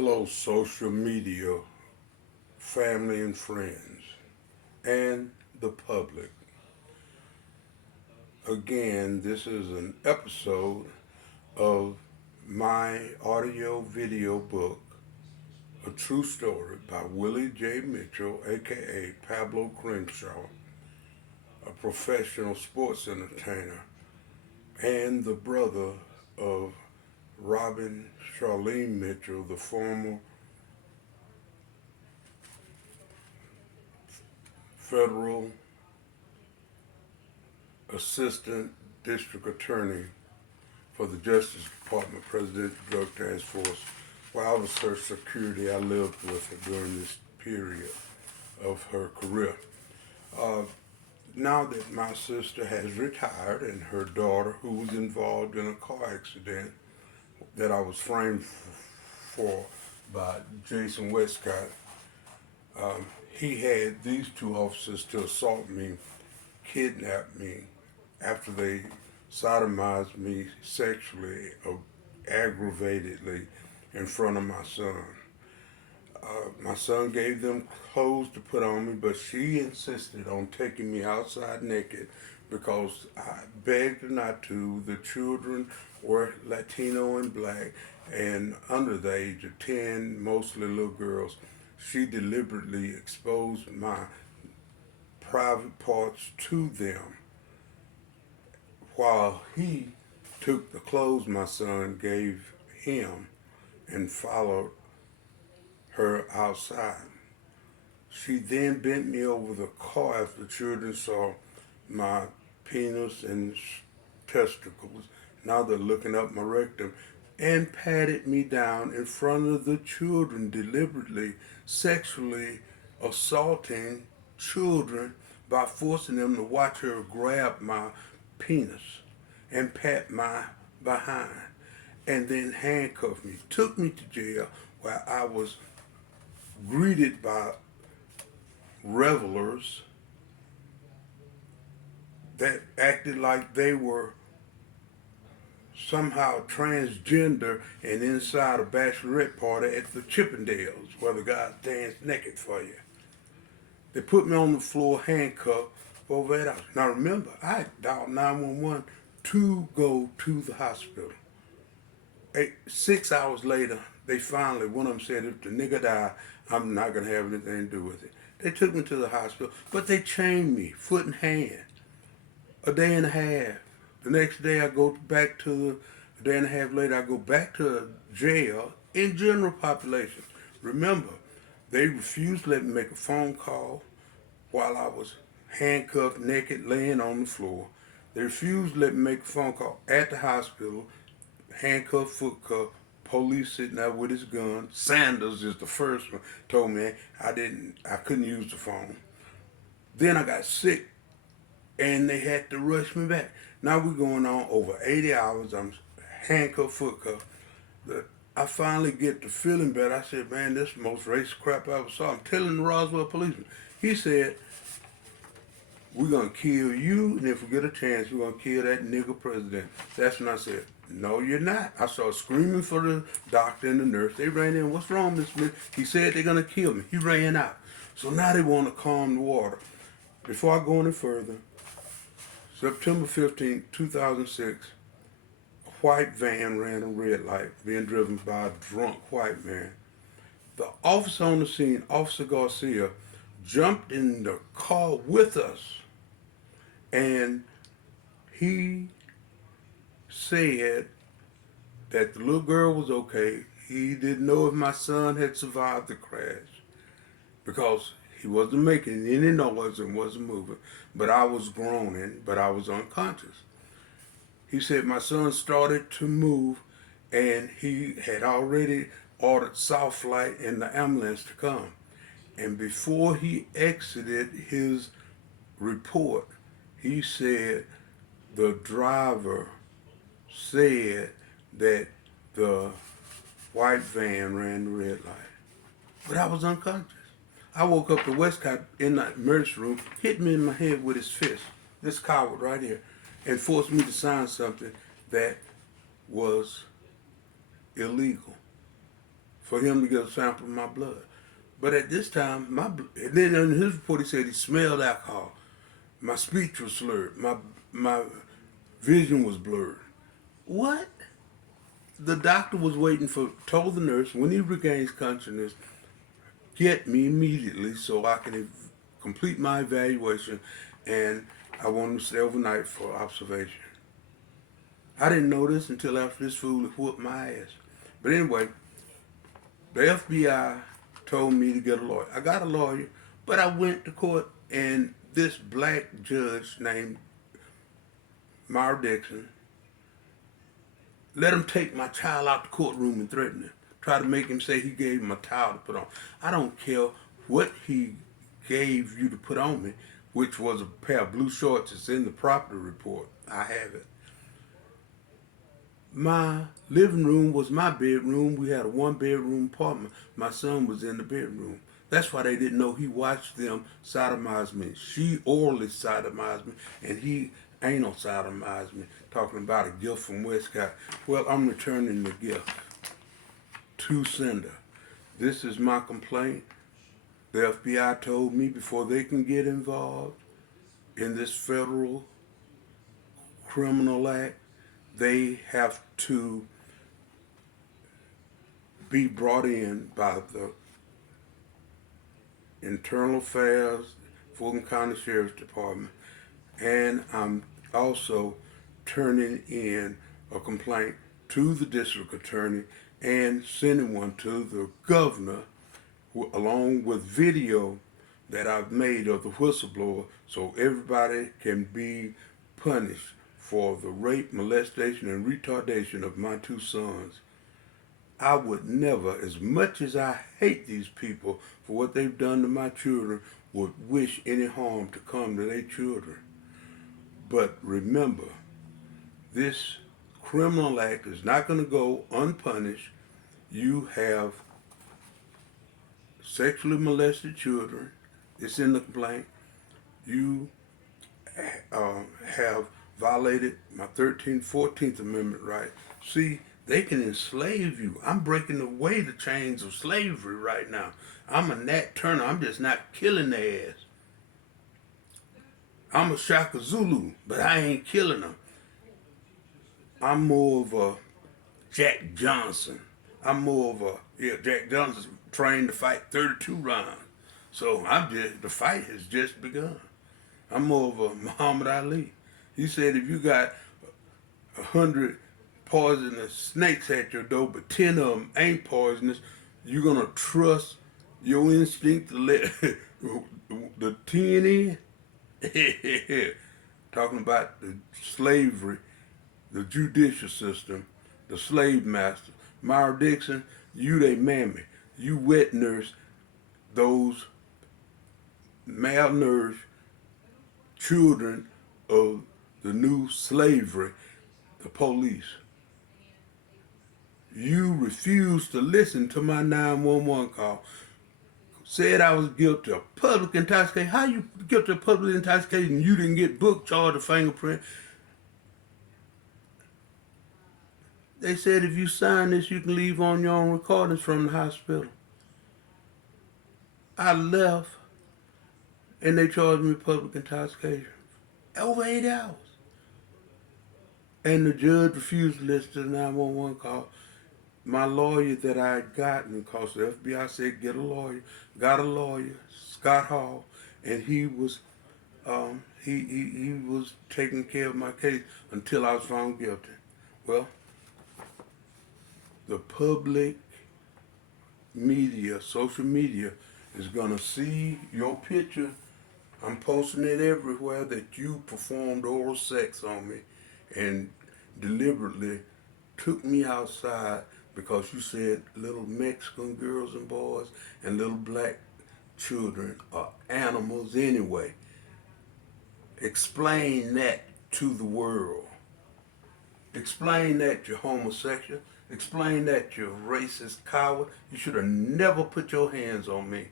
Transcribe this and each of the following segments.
Hello, social media, family and friends, and the public. Again, this is an episode of my audio video book, A True Story by Willie J Mitchell, aka Pablo Crenshaw, a professional sports entertainer and the brother of Robin Charlene Mitchell, the former federal assistant district attorney for the Justice Department Presidential Drug Task Force. While I was her security, I lived with her during this period of her career. Uh, Now that my sister has retired and her daughter, who was involved in a car accident that I was framed for by Jason Westcott, he had these two officers to assault me, kidnap me, after they sodomized me sexually or aggravatedly in front of my son. My son gave them clothes to put on me, but she insisted on taking me outside naked because I begged her not to. The children were Latino and black and under the age of 10, mostly little girls. She deliberately exposed my private parts to them while he took the clothes my son gave him and followed her outside. She then bent me over the car after the children saw my penis and testicles. Now they're looking up my rectum and patted me down in front of the children, deliberately sexually assaulting children by forcing them to watch her grab my penis and pat my behind and then handcuffed me, took me to jail where I was greeted by revelers that acted like they were somehow transgender and inside a bachelorette party at the Chippendales where the guys dance naked for you. They put me on the floor handcuffed for over 8 hours. Now remember, I dialed 911 to go to the hospital. 6 hours later, they finally, one of them said, if the nigga die, I'm not going to have anything to do with it. They took me to the hospital, but they chained me, foot and hand, a day and a half. The next day I go back to a day and a half later, I go back to jail in general population. Remember, they refused to let me make a phone call while I was handcuffed, naked, laying on the floor. They refused to let me make a phone call at the hospital, handcuffed, foot cuffed, police sitting there with his gun. Sanders is the first one, told me I couldn't use the phone. Then I got sick and they had to rush me back. Now we're going on over 80 hours. I'm handcuffed, foot cuffed. I finally get to feeling better. I said, man, this is the most racist crap I ever saw. I'm telling the Roswell policeman. He said, we're going to kill you, and if we get a chance, we're going to kill that nigger president. That's when I said, no, you're not. I started screaming for the doctor and the nurse. They ran in. What's wrong, Miss Smith? He said they're going to kill me. He ran out. So now they want to calm the water. Before I go any further, September 15, 2006, a white van ran a red light being driven by a drunk white man. The officer on the scene, Officer Garcia, jumped in the car with us, and he said that the little girl was okay. He didn't know if my son had survived the crash because he wasn't making any noise and wasn't moving, but I was groaning, but I was unconscious. He said my son started to move and he had already ordered South Flight and the ambulance to come. And before he exited his report, he said the driver said that the white van ran the red light. But I was unconscious. I woke up to Westcott in the emergency room, hit me in my head with his fist, this coward right here, and forced me to sign something that was illegal. for him to get a sample of my blood. But at this time, and then in his report he said he smelled alcohol. My speech was slurred. My vision was blurred. What? The doctor was told the nurse, when he regains consciousness, get me immediately so I can complete my evaluation, and I want him to stay overnight for observation. I didn't know this until after this fool had whooped my ass. But anyway, the FBI told me to get a lawyer. I got a lawyer, but I went to court, and this black judge named Myra Dixon let him take my child out the courtroom and threaten him. Try to make him say he gave him a towel to put on. I don't care what he gave you to put on me, which was a pair of blue shorts. It's in the property report. I have it. My living room was my bedroom. We had a one-bedroom apartment. My son was in the bedroom. That's why they didn't know he watched them sodomize me. She orally sodomized me, and he anal sodomized me, talking about a gift from Westcott. Well, I'm returning the gift to sender. This is my complaint. The FBI told me before they can get involved in this federal criminal act, they have to be brought in by the Internal Affairs, Fulton County Sheriff's Department, and I'm also turning in a complaint to the district attorney and sending one to the governor, along with video that I've made of the whistleblower, so everybody can be punished for the rape, molestation, and retardation of my two sons. I would never, as much as I hate these people for what they've done to my children, would wish any harm to come to their children. But remember, this criminal act is not going to go unpunished. You have sexually molested children. It's in the complaint. You have violated my 13th, 14th Amendment right. See, they can enslave you. I'm breaking away the chains of slavery right now. I'm a Nat Turner. I'm just not killing their ass. I'm a Shaka Zulu, but I ain't killing them. I'm more of a Jack Johnson. I'm more of a, Jack Johnson's trained to fight 32 rounds. So the fight has just begun. I'm more of a Muhammad Ali. He said if you got 100 poisonous snakes at your door, but 10 of them ain't poisonous, you're going to trust your instinct to let the 10 in? Talking about the slavery, the judicial system, the slave master. Myra Dixon, you they mammy. You wet nurse those malnourished children of the new slavery, the police. You refused to listen to my 911 call. Said I was guilty of public intoxication. How you guilty of public intoxication and you didn't get booked, charged a fingerprint? They said if you sign this, you can leave on your own recordings from the hospital. I left, and they charged me public intoxication. Over 8 hours. And the judge refused to listen to the 911 call. My lawyer that I had gotten, because the FBI said get a lawyer, got a lawyer, Scott Hall, and he was he was taking care of my case until I was found guilty. Well, the public media, social media, is gonna see your picture. I'm posting it everywhere that you performed oral sex on me and deliberately took me outside because you said little Mexican girls and boys and little black children are animals anyway. Explain that to the world. Explain that you're homosexual. Explain that you're a racist coward. You should have never put your hands on me.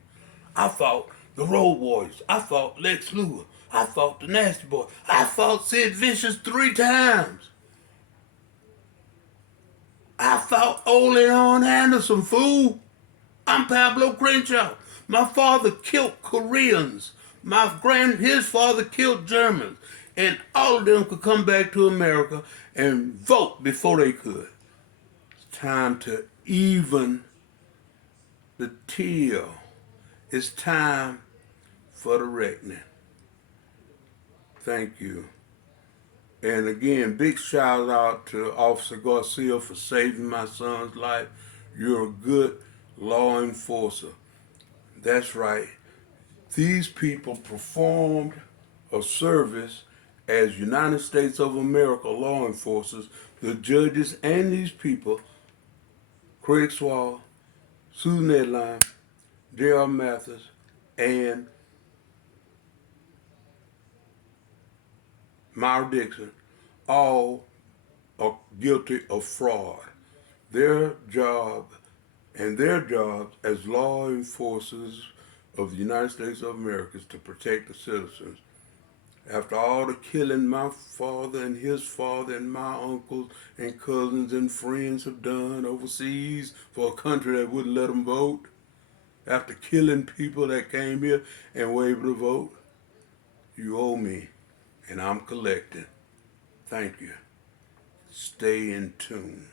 I fought the Road Warriors. I fought Lex Luger. I fought the Nasty Boy. I fought Sid Vicious 3 times. I fought Ole Arn Anderson, fool. I'm Pablo Crenshaw. My father killed Koreans. His father killed Germans. And all of them could come back to America and vote before they could. It's time to even the till. It's time for the reckoning. Thank you. And again, big shout out to Officer Garcia for saving my son's life. You're a good law enforcer. That's right. These people performed a service as United States of America law enforcers. The judges and these people, Craig Swall, Susan Edline, J.R. Mathis, and Myra Dixon, all are guilty of fraud. Their job their jobs as law enforcers of the United States of America is to protect the citizens. After all the killing my father and his father and my uncles and cousins and friends have done overseas for a country that wouldn't let them vote, after killing people that came here and were able to vote, you owe me, and I'm collecting. Thank you. Stay in tune.